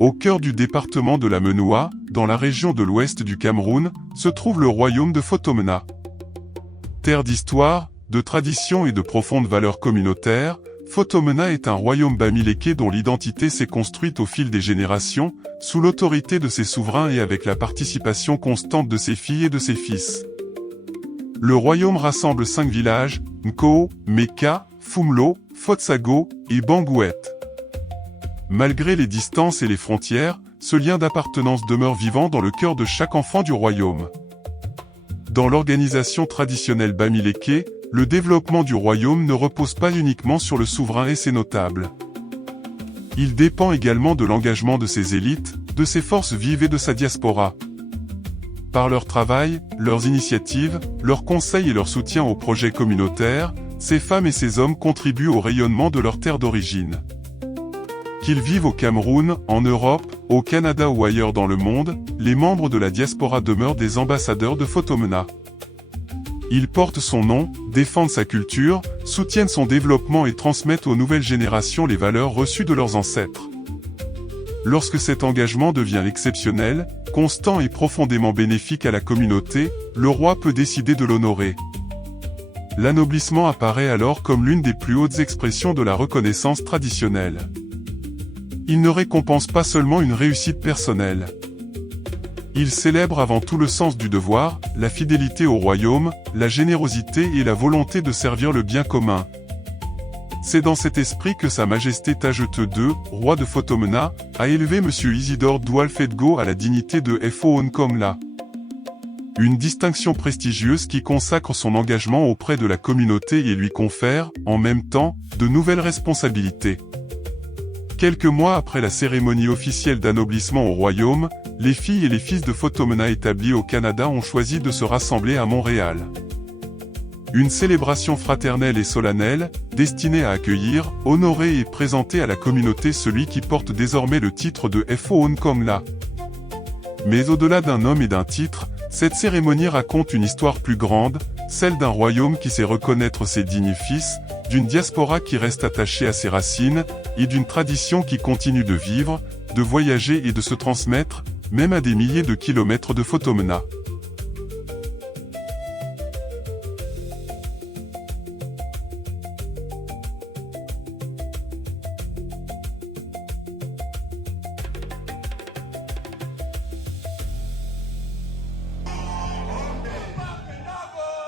Au cœur du département de la Menoua, dans la région de l'ouest du Cameroun, se trouve le royaume de Fotomena. Terre d'histoire, de tradition et de profondes valeurs communautaires, Fotomena est un royaume bamiléké dont l'identité s'est construite au fil des générations, sous l'autorité de ses souverains et avec la participation constante de ses filles et de ses fils. Le royaume rassemble 5 villages, Nko, Meka, Fumlo, Fotsago et Bangouet. Malgré les distances et les frontières, ce lien d'appartenance demeure vivant dans le cœur de chaque enfant du royaume. Dans l'organisation traditionnelle bamiléké, le développement du royaume ne repose pas uniquement sur le souverain et ses notables. Il dépend également de l'engagement de ses élites, de ses forces vives et de sa diaspora. Par leur travail, leurs initiatives, leurs conseils et leur soutien aux projets communautaires, ces femmes et ces hommes contribuent au rayonnement de leur terre d'origine. Qu'ils vivent au Cameroun, en Europe, au Canada ou ailleurs dans le monde, les membres de la diaspora demeurent des ambassadeurs de Fotomena. Ils portent son nom, défendent sa culture, soutiennent son développement et transmettent aux nouvelles générations les valeurs reçues de leurs ancêtres. Lorsque cet engagement devient exceptionnel, constant et profondément bénéfique à la communauté, le roi peut décider de l'honorer. L'anoblissement apparaît alors comme l'une des plus hautes expressions de la reconnaissance traditionnelle. Il ne récompense pas seulement une réussite personnelle. Il célèbre avant tout le sens du devoir, la fidélité au royaume, la générosité et la volonté de servir le bien commun. C'est dans cet esprit que Sa Majesté Tajeteux II, roi de Fotomena, a élevé M. Isidore Doualfedgo à la dignité de Fo Nkomla. Une distinction prestigieuse qui consacre son engagement auprès de la communauté et lui confère, en même temps, de nouvelles responsabilités. Quelques mois après la cérémonie officielle d'anoblissement au royaume, les filles et les fils de Fotomena établis au Canada ont choisi de se rassembler à Montréal. Une célébration fraternelle et solennelle, destinée à accueillir, honorer et présenter à la communauté celui qui porte désormais le titre de Fo Nkomla. Mais au-delà d'un homme et d'un titre, cette cérémonie raconte une histoire plus grande, celle d'un royaume qui sait reconnaître ses dignes fils, d'une diaspora qui reste attachée à ses racines, et d'une tradition qui continue de vivre, de voyager et de se transmettre, même à des milliers de kilomètres de Fotomena.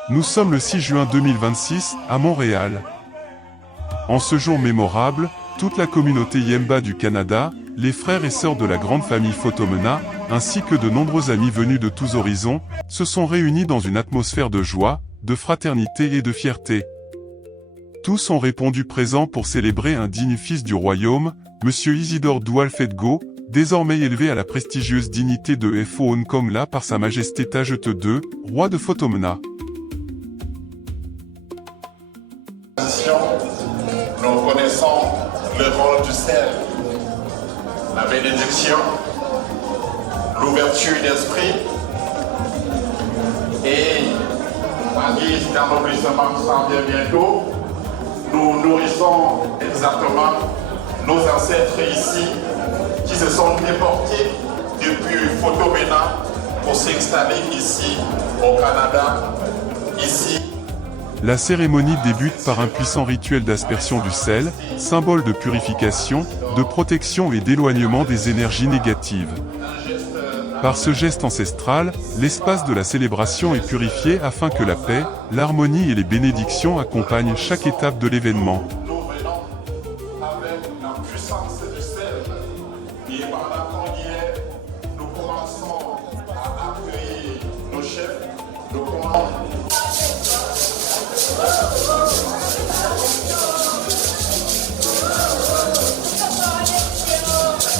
Nous sommes le 6 juin 2026, à Montréal. En ce jour mémorable, toute la communauté Yemba du Canada, les frères et sœurs de la grande famille Fotomena, ainsi que de nombreux amis venus de tous horizons, se sont réunis dans une atmosphère de joie, de fraternité et de fierté. Tous ont répondu présents pour célébrer un digne fils du royaume, M. Isidore Doualfedgo, désormais élevé à la prestigieuse dignité de Fo Nkomla par Sa Majesté Tajeteux II, roi de Fotomena. Nous connaissons le rôle du sel, la bénédiction, l'ouverture d'esprit et en guise d'anoblissement qui s'en vient bientôt, nous nourrissons exactement nos ancêtres ici qui se sont déportés depuis Fotomena pour s'installer ici au Canada, ici. La cérémonie débute par un puissant rituel d'aspersion du sel, symbole de purification, de protection et d'éloignement des énergies négatives. Par ce geste ancestral, l'espace de la célébration est purifié afin que la paix, l'harmonie et les bénédictions accompagnent chaque étape de l'événement. Nous venons avec la puissance du sel et pendant qu'on y est, nous commençons à accueillir nos chefs, nous commençons.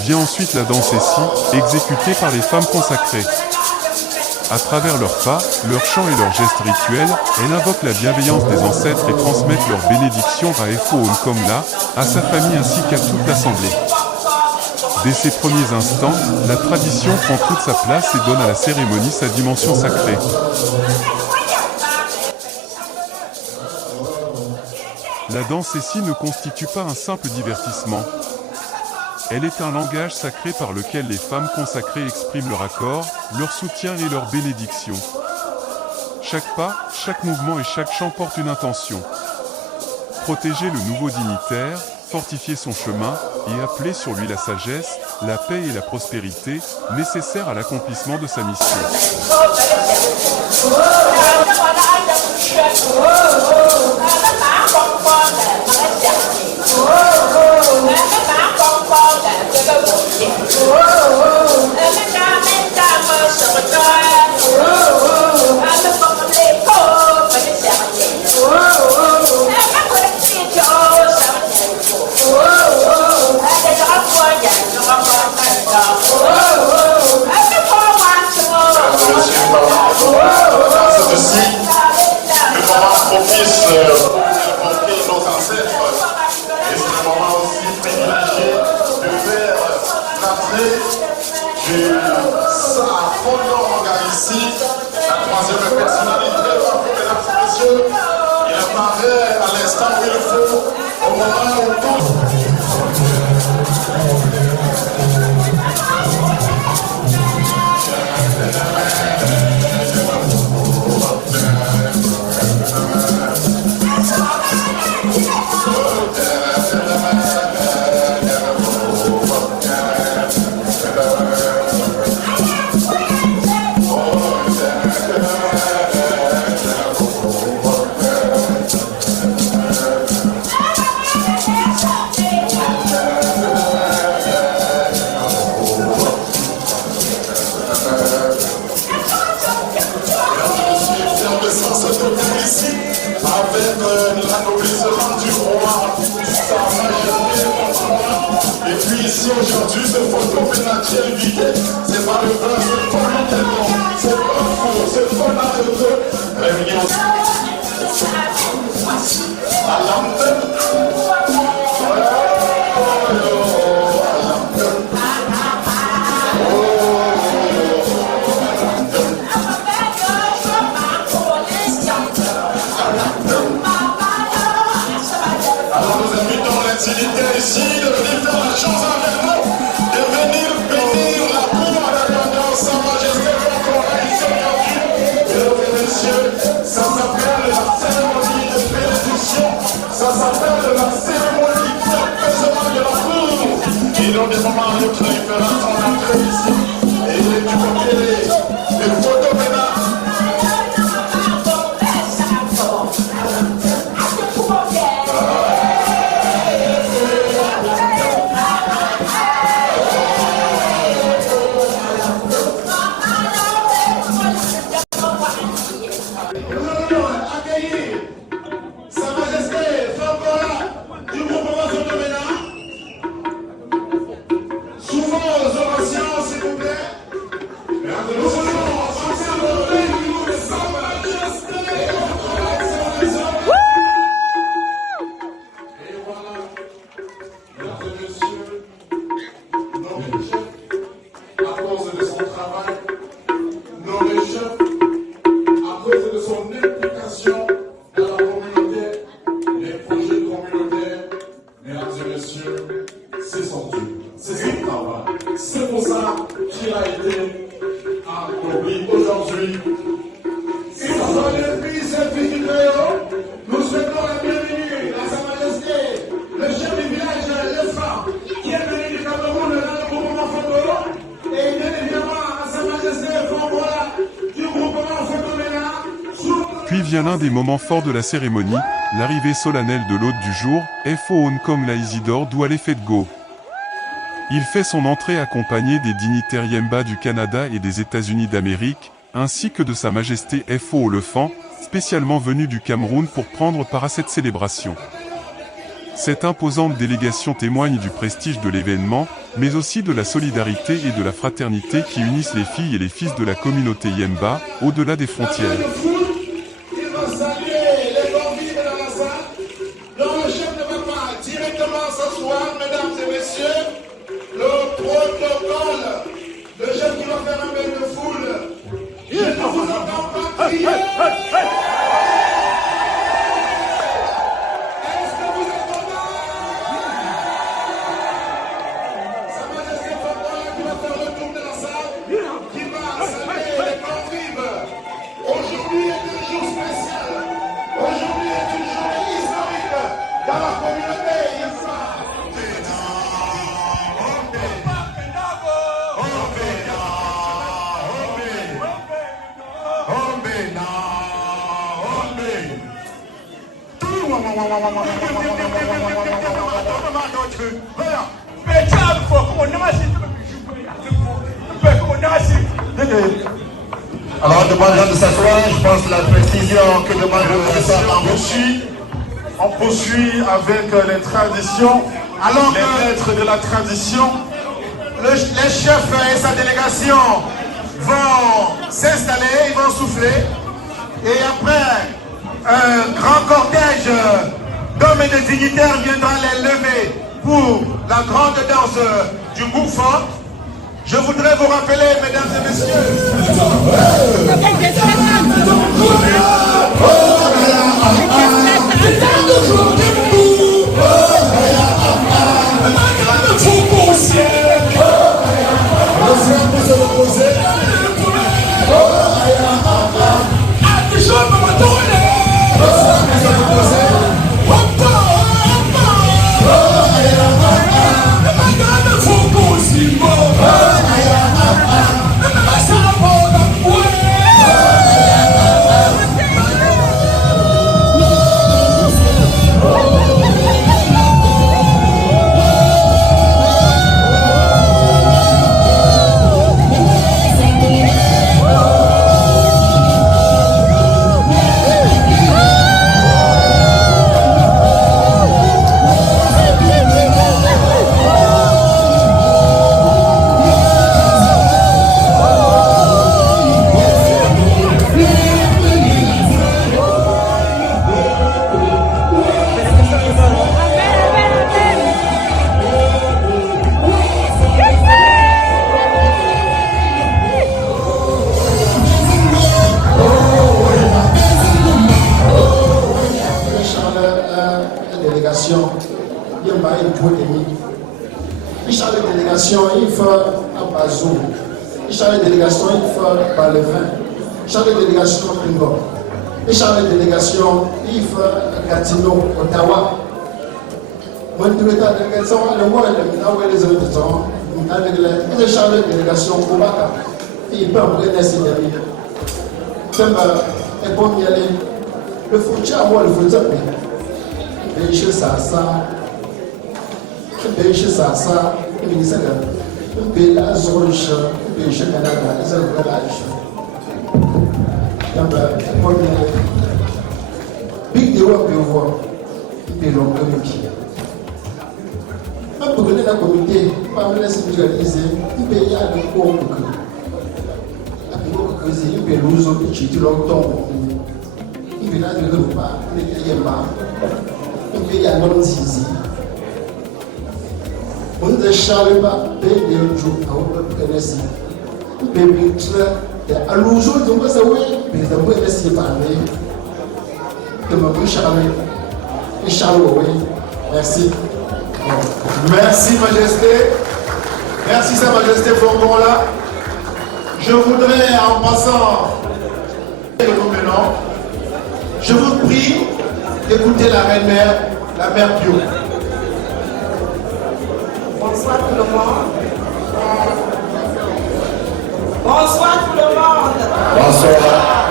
Vient ensuite la danse Essi, exécutée par les femmes consacrées. À travers leurs pas, leurs chants et leurs gestes rituels, elles invoquent la bienveillance des ancêtres et transmettent leurs bénédictions à Fo Nkomla, à sa famille ainsi qu'à toute l'assemblée. Dès ses premiers instants, la tradition prend toute sa place et donne à la cérémonie sa dimension sacrée. La danse Essi ne constitue pas un simple divertissement. Elle est un langage sacré par lequel les femmes consacrées expriment leur accord, leur soutien et leur bénédiction. Chaque pas, chaque mouvement et chaque chant portent une intention. Protéger le nouveau dignitaire, fortifier son chemin, et appeler sur lui la sagesse, la paix et la prospérité, nécessaires à l'accomplissement de sa mission. Aujourd'hui, ce photopénat qui est vidé, c'est pas le vrai, c'est pas le tellement, c'est pas faux, c'est pas malheureux. Réunion à l'antenne. Alors nous invitons l'intimité ici de venir faire la chose avec nous, de venir bénir la cour à la grandeur, sa majesté, encore ici aujourd'hui. Mesdames et messieurs, ça s'appelle la cérémonie de bénédiction, ça s'appelle la cérémonie d'apaisement de la cour. Et dans des moments où il fera son entrée ici, et il est du côté des photopénats. C'est pour ça qu'il a été accompli aujourd'hui. Depuis cette visite, nous souhaitons la bienvenue à Sa Majesté, le chef du village Lefa, qui est venu du Cameroun dans le groupement Fondolo, et bien évidemment à Sa Majesté Fongola du groupement Fondomena. Puis vient l'un des moments forts de la cérémonie, l'arrivée solennelle de l'hôte du jour, F.O. Nkongla Isidore Douale Fetgo. Il fait son entrée accompagné des dignitaires Yemba du Canada et des États-Unis d'Amérique, ainsi que de Sa Majesté F.O. Olefant, spécialement venu du Cameroun pour prendre part à cette célébration. Cette imposante délégation témoigne du prestige de l'événement, mais aussi de la solidarité et de la fraternité qui unissent les filles et les fils de la communauté Yemba, au-delà des frontières. Le protocole, le chef qui va faire un bain de foule. Je ne vous entends pas crier. Est-ce que vous êtes contents? dans la communauté. Alors, demandant de s'asseoir, je pense la précision que demande On poursuit avec les traditions, alors les maîtres de la tradition. les chefs et sa délégation vont s'installer, ils vont souffler. Et après, un grand cortège d'hommes et de dignitaires viendra les lever pour la grande danse du bouffon. Je voudrais vous rappeler, mesdames et messieurs, chaque délégation, il faut par le vin. Chaque délégation, Pingo. Et chaque délégation, il faut Gatineau, Ottawa. Moi, je vais la délégation, le mois, les autres temps, avec les chaque délégation, Koubaka. Il peut en prendre ces derniers. C'est un bon y aller. Le foutier à moi, le foutier, mais je sais ça. Je sais ça, il me dit ça. Bela Zorge, Béché Canada, les Algalages. Big de Wap, you voir, Bélon Comité. Un peu de la comité, pas me laisser visualiser, il paye à l'époque. À l'époque, il paye l'ouzo, il paye longtemps. Il paye là de repas, il paye pas. Il paye à l'homme zizi. On ne savait pas payer des jours à un peu de laisser. Baby, à l'ouzo, ils ont pas ça, oui, mais ils ont pas laissé parler. De me charmer. Et Charles, oui. Merci. Merci, Majesté. Merci, Sa Majesté Fongola. Je voudrais, en passant, maintenant, je vous prie d'écouter la reine-mère, la mère Pio. Bonsoir tout le monde. Bonsoir tout le monde. Bonsoir.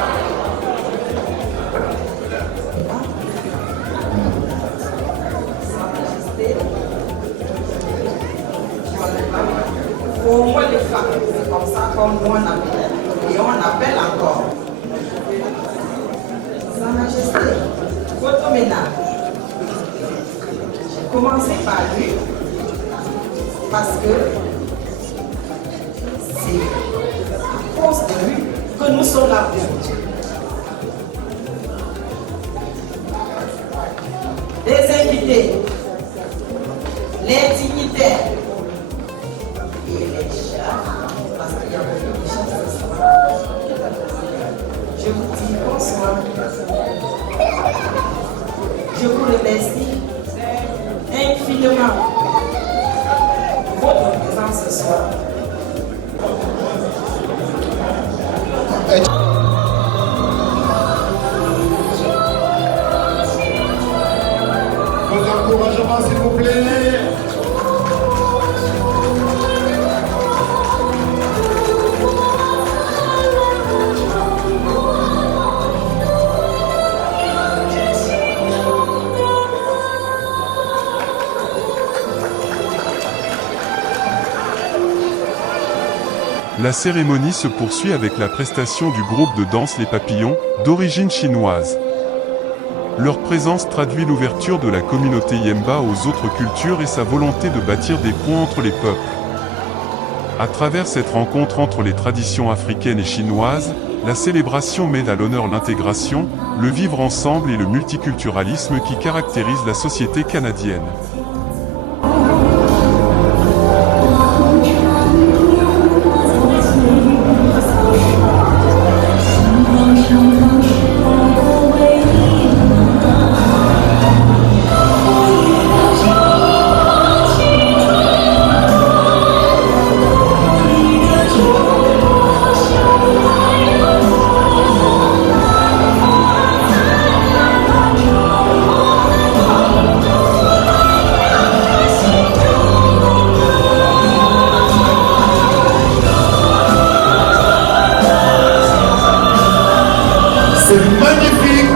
Pour moi, les femmes, c'est comme ça, comme moi on appelle. Et on appelle encore. Sa Majesté, photoménage. J'ai commencé par lui. Parce que c'est à cause de lui que nous sommes là aujourd'hui. Les invités, les dignitaires et les chefs, parce qu'il y a beaucoup de chefs ce soir. Je vous dis bonsoir. Je vous remercie infiniment votre présence ce soir. Vous applaudissements s'il vous plaît. La cérémonie se poursuit avec la prestation du groupe de danse Les Papillons, d'origine chinoise. Leur présence traduit l'ouverture de la communauté Yemba aux autres cultures et sa volonté de bâtir des ponts entre les peuples. À travers cette rencontre entre les traditions africaines et chinoises, la célébration met à l'honneur l'intégration, le vivre ensemble et le multiculturalisme qui caractérisent la société canadienne. C'est magnifique.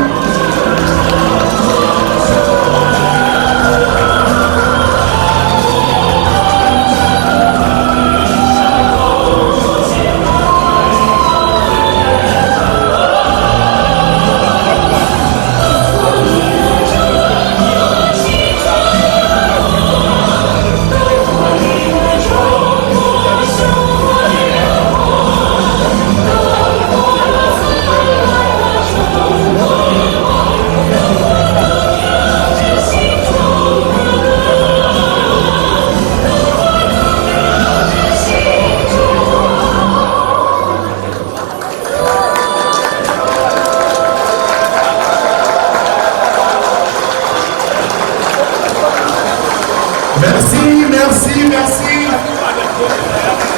Merci, merci, merci.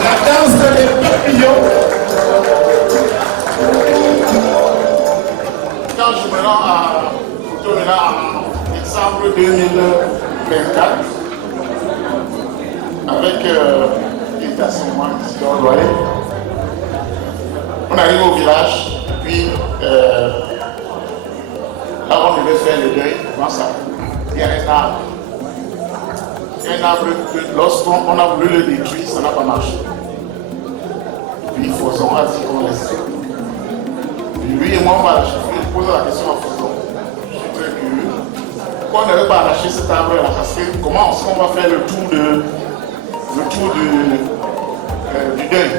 La danse des papillons. Quand je me rends à Cotonou en décembre 2024, avec l'invitation ici dans Loyer, on arrive au village, puis là on devait faire le deuil, comment ça? Il y a un arbre. Un arbre, lorsqu'on a voulu le détruire, ça n'a pas marché. Puis Fosson a dit qu'on laisse. Lui et moi, on va lâcher. Je pose la question à Fosson. Je suis très curieux. Pourquoi on n'avait pas lâché cet arbre-là? Parce que comment est-ce qu'on va faire le tour du deuil?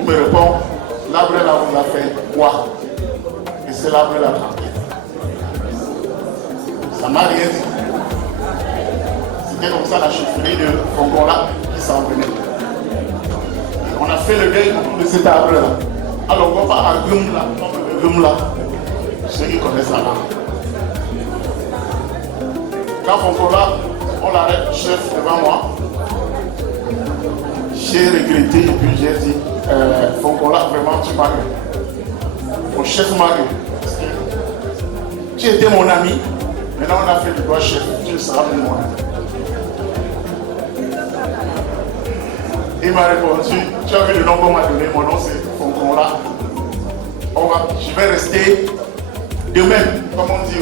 Il me répond, l'arbre-là vous a fait quoi? Et c'est l'arbre-là tranquille. Ça m'a rien dit. C'était comme ça la chefferie de Fongola qui s'en venait. On a fait le deuil autour de cet arbre-là. Alors on va à Gumla, ceux qui connaissent la langue. Quand Fongola, on l'arrête, chef, devant moi, j'ai regretté et puis j'ai dit, Fongola, vraiment tu m'as eu. Mon chef m'a eu. Parce que tu étais mon ami, maintenant on a fait le droit chef, tu seras pour moi. Il m'a répondu, tu as vu le nom qu'on m'a donné, mon nom c'est Fongola. Je vais rester de même, comme on dit,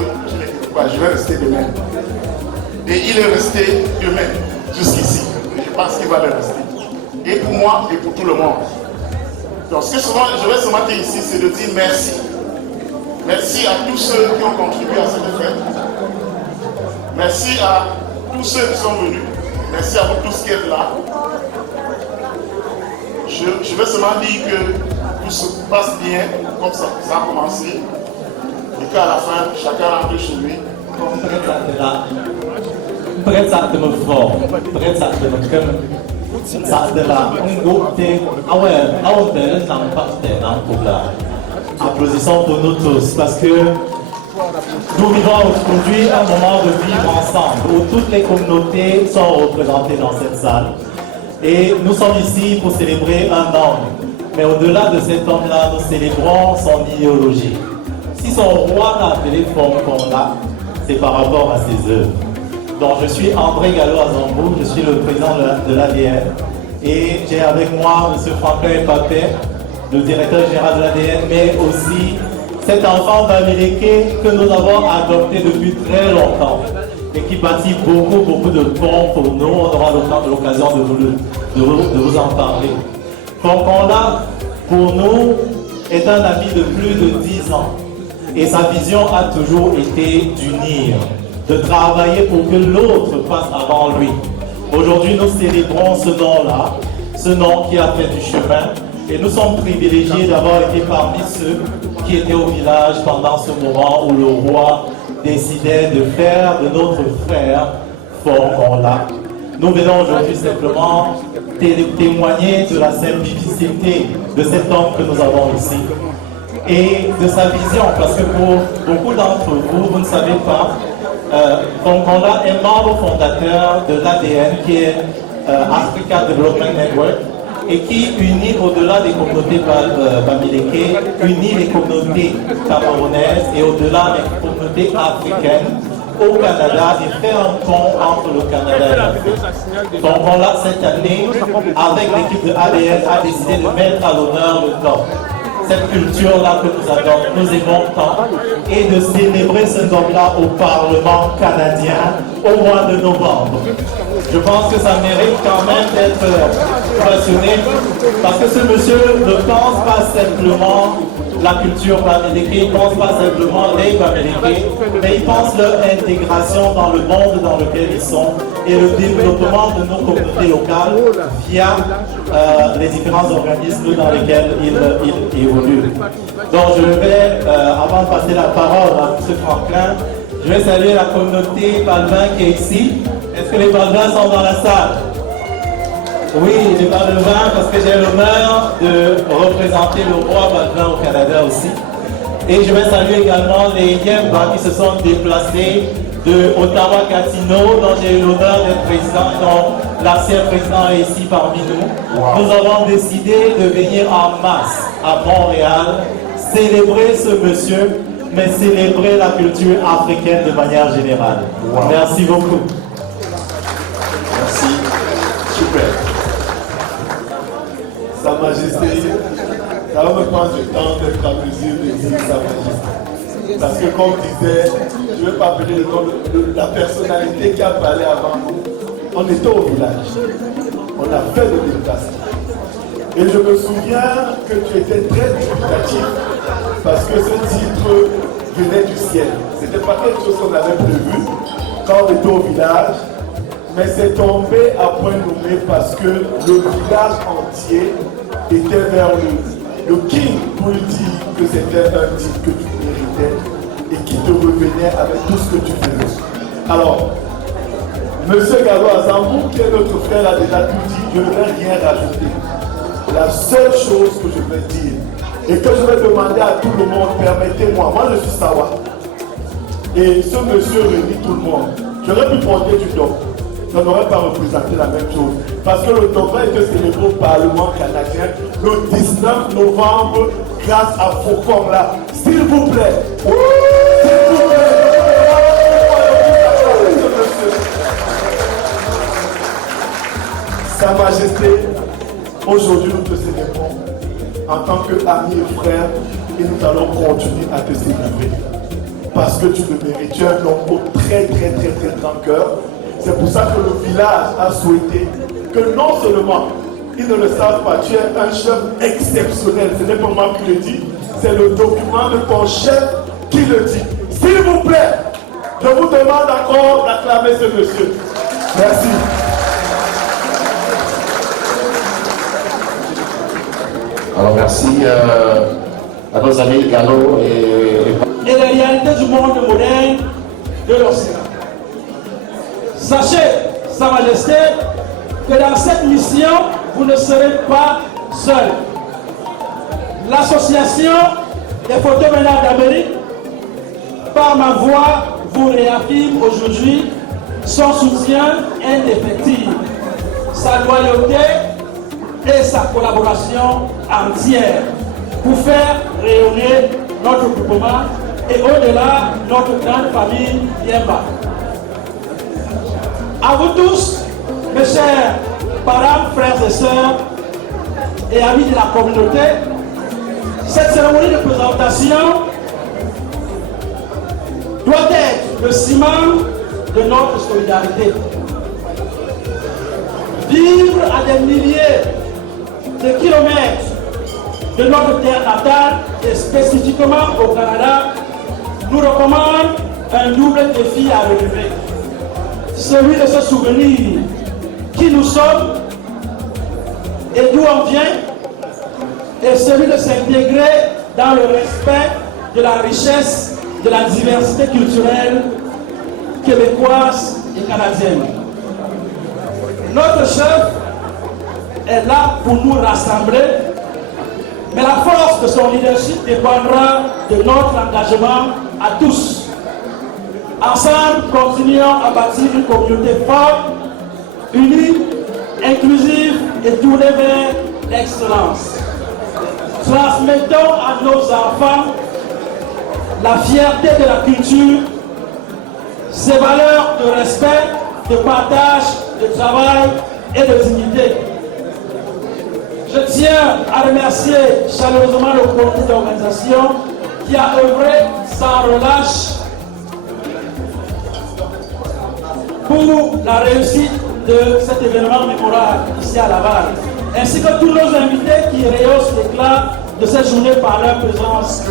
je vais rester de même. Et il est resté de même jusqu'ici. Et je pense qu'il va le rester. Et pour moi et pour tout le monde. Donc ce que je vais ce matin ici, c'est de dire merci. Merci à tous ceux qui ont contribué à cette fête. Merci à tous ceux qui sont venus. Merci à vous tous qui êtes là. Je vais seulement dire que tout se passe bien, comme ça a commencé, et qu'à la fin, chacun rentre chez lui. Applaudissons pour nous tous, parce que nous vivons aujourd'hui un moment de vivre ensemble, où toutes les communautés sont représentées dans cette salle. Et nous sommes ici pour célébrer un homme. Mais au-delà de cet homme-là, nous célébrons son idéologie. Si son roi n'a appelé forme comme là, c'est par rapport à ses œuvres. Donc, je suis André Gallo-Azambou, je suis le président de l'ADN. Et j'ai avec moi M. Franklin Papet, le directeur général de l'ADN, mais aussi cet enfant bamileke que nous avons adopté depuis très longtemps et qui bâtit beaucoup de ponts pour nous. On aura l'occasion de vous en parler. Fonkola, pour nous, est un ami de plus de 10 ans. Et sa vision a toujours été d'unir, de travailler pour que l'autre passe avant lui. Aujourd'hui, nous célébrons ce nom-là, ce nom qui a fait du chemin. Et nous sommes privilégiés d'avoir été parmi ceux qui étaient au village pendant ce moment où le roi décidait de faire de notre frère Fonkola. Nous venons aujourd'hui simplement témoigner de la simplicité de cet homme que nous avons ici et de sa vision, parce que pour beaucoup d'entre vous, vous ne savez pas, Fonkola est membre fondateur de l'ADN qui est Africa Development Network et qui unit au-delà des communautés bamileke, unit les communautés camerounaises et au-delà des communautés africaines au Canada et fait un pont entre le Canada et l'Afrique. Donc voilà, cette année, avec l'équipe de ADN, a décidé de mettre à l'honneur le Nord. Cette culture-là que nous aimons tant, et de célébrer ce Nord-là au Parlement canadien au mois de novembre. Je pense que ça mérite quand même d'être passionné, parce que ce monsieur ne pense pas simplement la culture bamileke, il ne pense pas simplement les bamileke, mais il pense leur intégration dans le monde dans lequel ils sont et le développement de nos communautés locales via les différents organismes dans lesquels ils évoluent. Donc je vais, avant de passer la parole à M. Franklin, je vais saluer la communauté Balvin qui est ici. Est-ce que les Balvins sont dans la salle? Oui, les Balvins, parce que j'ai l'honneur de représenter le roi Balvin au Canada aussi. Et je vais saluer également les Yemba qui se sont déplacés de Ottawa-Gatineau, dont j'ai eu l'honneur d'être président, dont l'ancien président est ici parmi nous. Wow. Nous avons décidé de venir en masse à Montréal, célébrer ce monsieur, mais célébrer la culture africaine de manière générale. Wow. Merci beaucoup. Merci. Super. Sa Majesté, ça va me prendre du temps d'être en mesure de dire Sa Majesté. Parce que comme disait, je ne vais pas appeler le nom de la personnalité qui a parlé avant nous. On était au village. On a fait le déplacement. Et je me souviens que tu étais très dubitatif parce que ce titre venait du ciel. Ce n'était pas quelque chose qu'on avait prévu quand on était au village. Mais c'est tombé à point nommé parce que le village entier était vers le king pour lui dire que c'était un titre que tu méritais et qui te revenait avec tout ce que tu faisais. Alors, M. Gallo-Azambou, qui est notre frère, a déjà tout dit, je ne vais rien rajouter. La seule chose que je vais dire et que je vais demander à tout le monde, permettez-moi, moi je suis Sawa. Et ce monsieur réunit tout le monde. J'aurais pu porter du don. Ça n'aurait pas représenté la même chose. Parce que le Dogma était célébré au Parlement canadien le 19 novembre grâce à Fonkola. S'il vous plaît. S'il vous plaît. Sa Majesté, aujourd'hui nous te célébrons en tant qu'amis et frères et nous allons continuer à te célébrer. Parce que tu le mérites. Tu es un homme au très grand cœur. C'est pour ça que le village a souhaité que non seulement ils ne le savent pas, tu es un chef exceptionnel. Ce n'est pas moi qui le dis, c'est le document de ton chef qui le dit. S'il vous plaît, je vous demande encore d'acclamer ce monsieur. Merci. Alors merci à nos amis Gallo et les réalités du monde moderne de l'océan. Sachez, Sa Majesté, que dans cette mission, vous ne serez pas seul. L'association des photoménards d'Amérique, par ma voix, vous réaffirme aujourd'hui son soutien indéfectible, sa loyauté et sa collaboration entière pour faire rayonner notre groupement et au-delà notre grande famille Yemba. À vous tous, mes chers parents, frères et sœurs et amis de la communauté, cette cérémonie de présentation doit être le ciment de notre solidarité. Vivre à des milliers de kilomètres de notre terre natale et spécifiquement au Canada nous recommande un double défi à relever. Celui de se souvenir qui nous sommes et d'où on vient, et celui de s'intégrer dans le respect de la richesse de la diversité culturelle québécoise et canadienne. Notre chef est là pour nous rassembler, mais la force de son leadership dépendra de notre engagement à tous. Ensemble, continuons à bâtir une communauté forte, unie, inclusive et tournée vers l'excellence. Transmettons à nos enfants la fierté de la culture, ses valeurs de respect, de partage, de travail et de dignité. Je tiens à remercier chaleureusement le comité d'organisation qui a œuvré sans relâche pour la réussite de cet événement mémorable ici à Laval, ainsi que tous nos invités qui rehaussent l'éclat de cette journée par leur présence.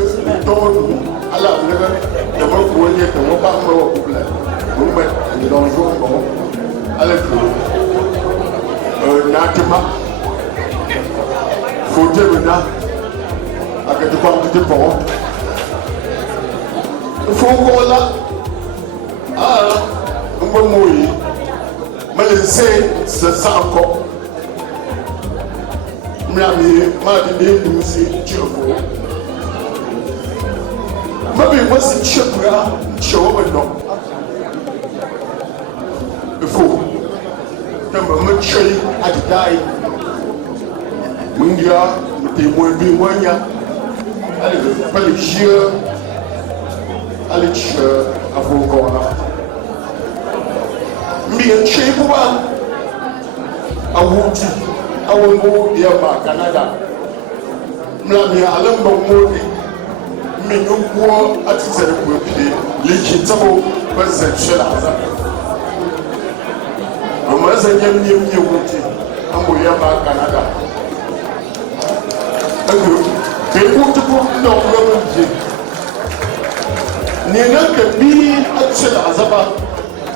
Canada. Mlamia alambo modi minunguo atizere kwepide likitabo bazechela za. Omaze nyamye wuti ambo yaba Canada. Ego bebu tuko ndo kwemje. Nena kebi atchela azaba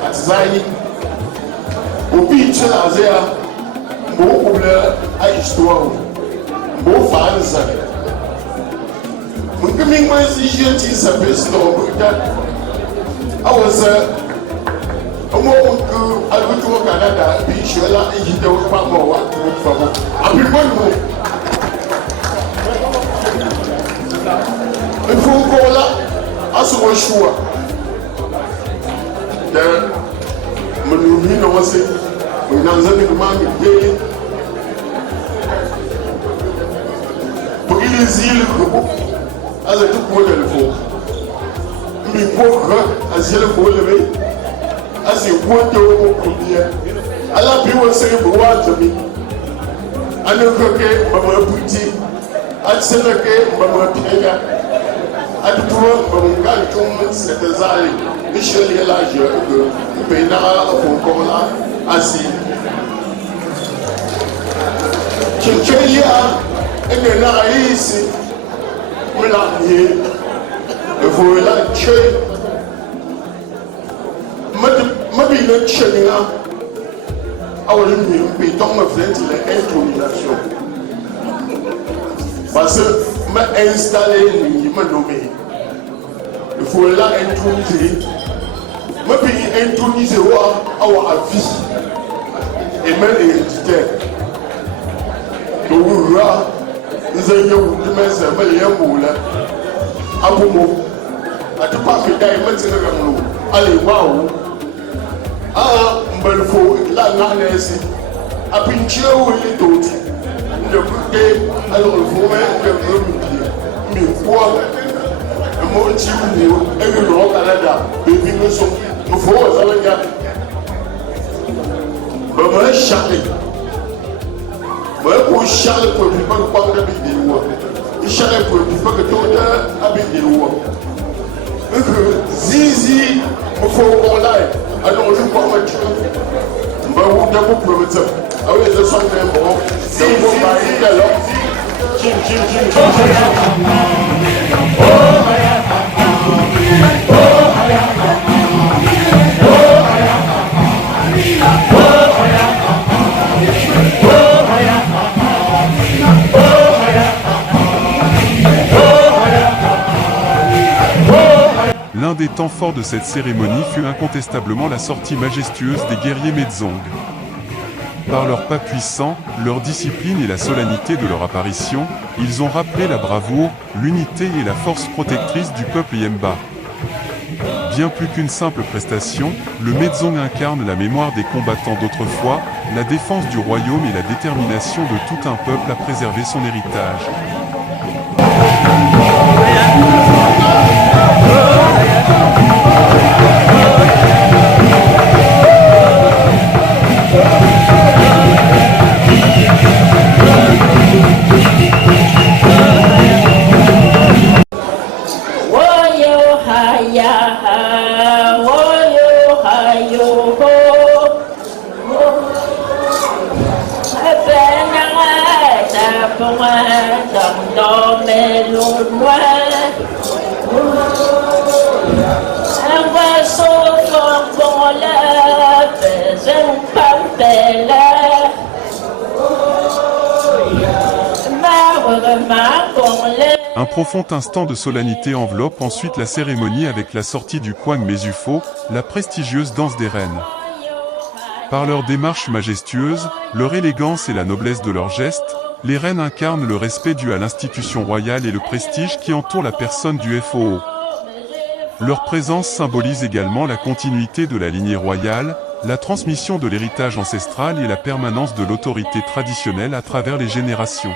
atzai. Obi tchela azia mbo kubla a histoire. Mbo falsa. Mungkin minggu si gente sabe se não muda. Awasa, mungkin algo tu Canada bicho lá e gente o pamo wa por favor. Abrir mano. Eu vou lá, aso o shua. Dan menurut no wase, menanzani rumani dele. Exil groupe as a tout pour le fond. Mais pour as le pour le as you want to combien. À la plus on s'est boire de mi. À ne que maman petit. À ce que maman pierre. À tout maman gal tout c'est des allées. Michel est là je pena pour comme là assis. Quelqu'un et que là ici, me l'a dit, et vous la tuer. Ma vie ne tient pas. Alors, je me fais l'intronisation. Parce que je installé, je me nommé. Il faut la introniser. Je vais introniser à vie et même l'identité. Donc, nous avons dit que nous avons dit que nous avons dit que nous allez voir. Ah, il faut la naissance. Après une chose, il est tout. Le côté, alors il faut mettre le premier. Mais quoi? Le monde qui est et le Canada, les nous faut savoir. Charlie. Moi, pour Charlie, pour lui, pas de vidéo. Il Charlie pour lui, pas que tout le monde a vidéo. Zizi, il faut qu'on l'aille. Alors, je crois que tu vas vous promettre. Ah oui, je sens que bon. Zizi, alors. L'un des temps forts de cette cérémonie fut incontestablement la sortie majestueuse des guerriers Medzong. Par leur pas puissant, leur discipline et la solennité de leur apparition, ils ont rappelé la bravoure, l'unité et la force protectrice du peuple Yemba. Bien plus qu'une simple prestation, le Medzong incarne la mémoire des combattants d'autrefois, la défense du royaume et la détermination de tout un peuple à préserver son héritage. Un profond instant de solennité enveloppe ensuite la cérémonie avec la sortie du Kwang Mesufo, la prestigieuse danse des reines. Par leur démarche majestueuse, leur élégance et la noblesse de leurs gestes, les reines incarnent le respect dû à l'institution royale et le prestige qui entoure la personne du FOO. Leur présence symbolise également la continuité de la lignée royale, la transmission de l'héritage ancestral et la permanence de l'autorité traditionnelle à travers les générations.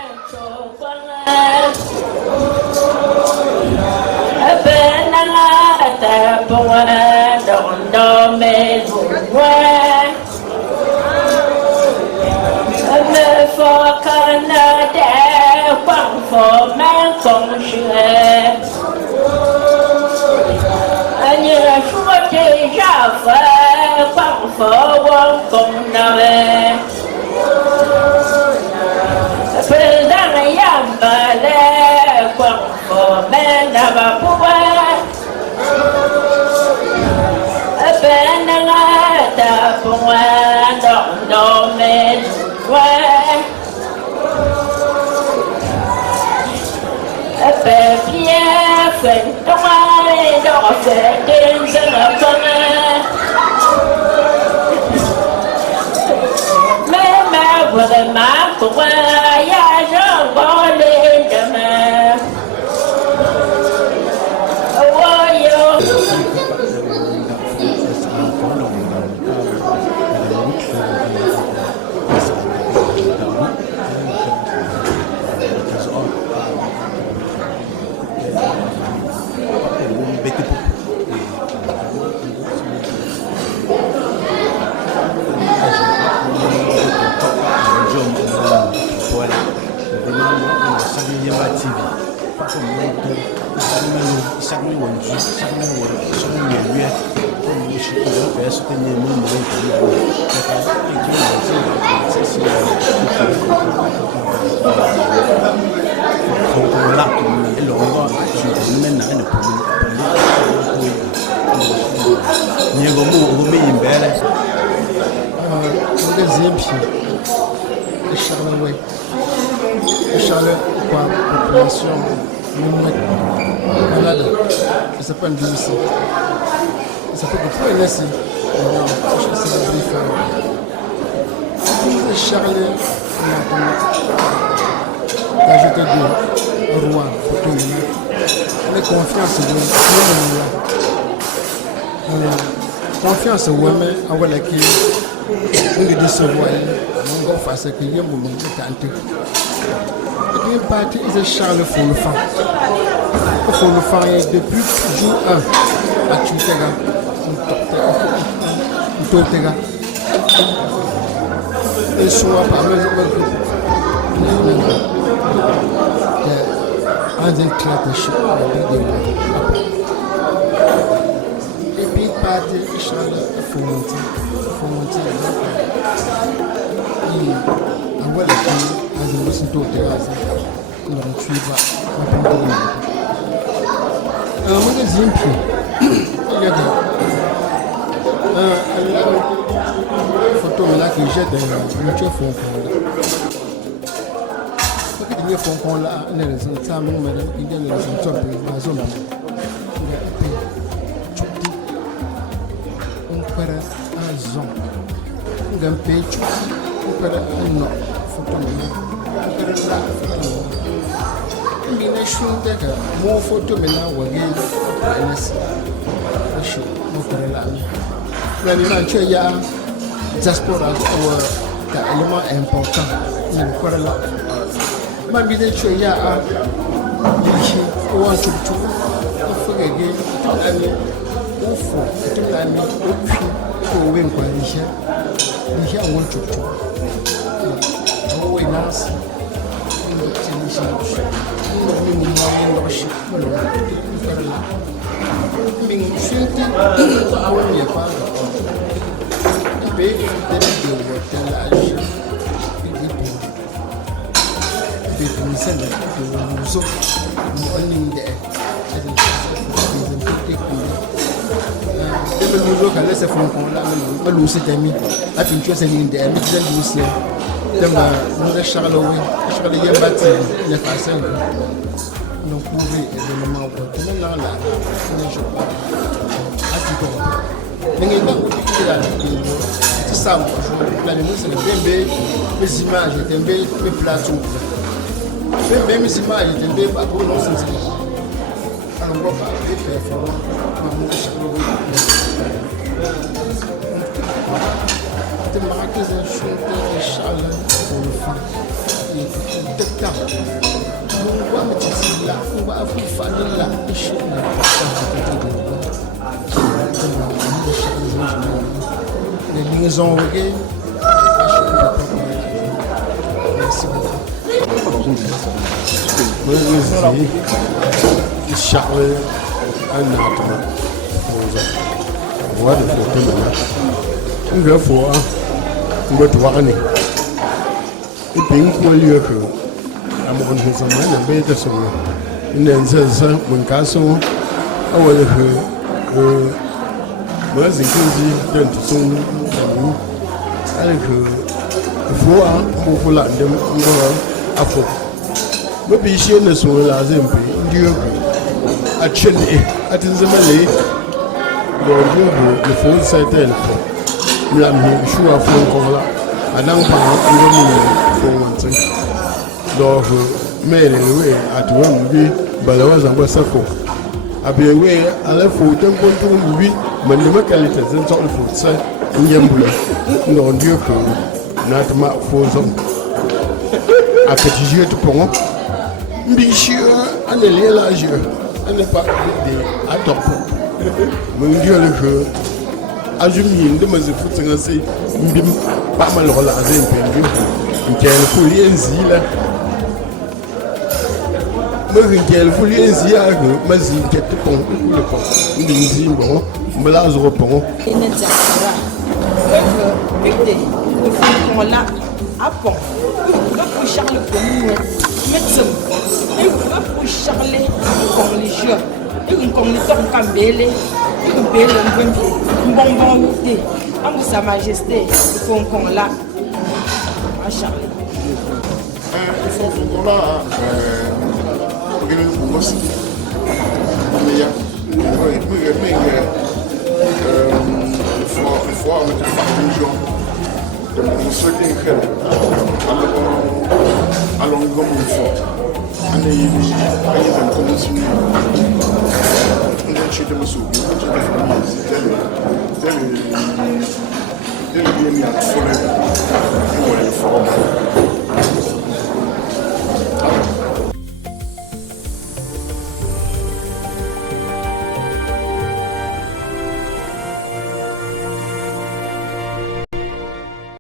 Confiance au homme, à voilà qui nous décevoir, on va faire ce qu'il y a un moment de tenter. Et une partie, c'est Charles Foulfan. Foulfan est depuis jour 1 à Tchutega. Et soit par exemple, un des classes et puis partir, faut monter. Et voilà, as a listen to the answer. Un magazine photo là que j'ai dans le fond. Il y a fond là, les résultats, il y a les résultats de la zone. On peut un zone. On peut payer, on peut un nom. Photo là. Mina shundaka mo photo mena wage anasi ashi mo kurela na ni na che ya diaspora or ta element important ni kurela ma bi de che ya a shi o an tu fugege ani o fo tunani o fi ko wen kwa ni sha won tu o we nas Dema nous Charles Yembati les façons nous prouver événement maintenant là je crois à tout temps mais c'est ça la c'est mes images mes plateaux mes images pas pour non c'est alors on va pas performant de marquer un chanteur de Charles pour le fan. Il est tout temps. On va mettre ici là, on va faire là, et chez nous. Les liaisons au gay. Merci beaucoup. Charles, un autre. Voilà le photo maintenant. On va voir. On va voir. Et puis, on va lui faire. On va faire ça. On va faire ça. On va faire ça. On va faire ça. On va faire ça. Moi, c'est que je dis que son avec voix pour la afro. Mais puis je ne suis pas là sempre. Dieu a changé. A tinzamale. Le fond c'était la choix fond comme là. Adam pas le fond donc mais oui à tout oui balawa zamba sako. Abi oui à la photo pour oui mais le qualité c'est sur le fond ça nyambula non Dieu que natma fozon a petit jeu de pont bichio anele la jeu elle n'est pas des à top mon Dieu le jeu ajumi ndema zifuthi ngase mbim ba malola azempembi ngeke fuli enzila ngeke fuli enzia go mazike tepon le pont ndinzi bon mbala zo pont ene diaspora bigde on là à pont pour Charles Commun médecin et pour Charles comme les jeux et comme les tom cambele et belle bonbon outé à sa majesté il faut qu'on là à Charles il faut qu'on là aussi mais il faut avec les gens de ceux qui crèvent allons comme il faut on est comme si chez de